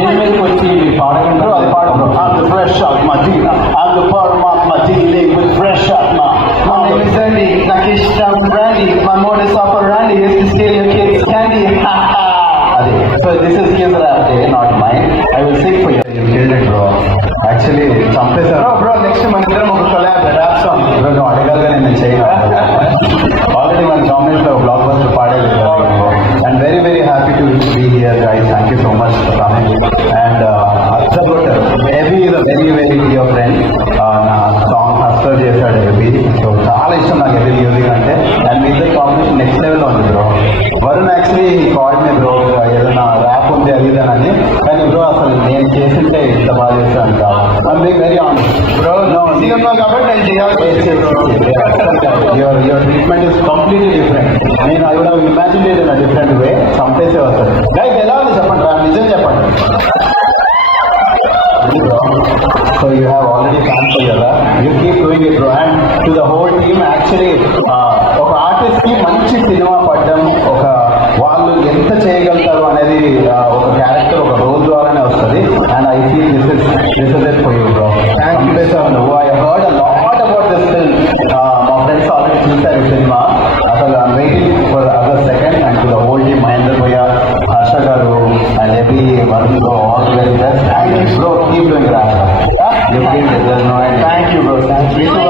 స్టేజ్ మీదకి వచ్చి పాడగంటారు, అది పాడరు. I'm the fresh out my dealer, I'm the Paramatma dealing with fresh out my. My name is Andy, Nakishtam Randy. My modus operandi is to steal your kids' candy. అదే. So this is his rap day, not mine. I will sing for you. You killed it, bro. Actually, చంపేశారు. Bro, next మన ఇద్దరం ఒక collab rap song. ఈరోజు అడగాలిగా నేను చేయను. ఆల్రెడీ మన కాంబినేషన్ లో బ్లాక్ బస్టర్ పాడేది. And very very happy to be here guys. Thank you so much for coming. And observer baby is a very very dear friend. నా సాంగ్ హస్టర్ చేశాడు బేబీ. సో చాలా ఇష్టం నాకు బేబీ మ్యూజిక్ అంటే. అండ్ మీ ఇద్దరు కాంబినేషన్ నెక్స్ట్ లెవెల్లో ఉంది bro. Varun actually called me bro, ఏదైనా ర్యాప్ ఉంది అది ఇదని. కానీ బ్రో అసలు నేను చేసింటే ఇంత బాగా చేస్తాను కాదు. I'm being very honest Bro, no, కాబట్టి నేను చేయాల్సి your treatment is completely different. I would have imagined it in a different way. చంపేసే వస్తారు. గైస్ ఎలా ఉంది చెప్పండి రా, నిజం చెప్పండి. So you have already planned for your you keep doing it, bro. And to the whole team actually ఒక ఆర్టిస్ట్ కి మంచి సినిమా పడ్డం, ఒక వాళ్ళు ఎంత చేయగలుగుతారు అనేది ఒక క్యారెక్టర్ ఒక రోల్ ద్వారానే వస్తుంది. And I feel this is it for you bro. Thank you so much. I heard a lot about this film. మా ఫ్రెండ్స్ ఆల్రెడీ చూశారు ఈ సినిమా. అసలు I'm waiting for other second. And to the whole team, Mahender భయ్య, హర్ష గారు, and every Varun bro, all the very best. And bro keep doing రాష్ట్ర. Thank you, bro. Thank you.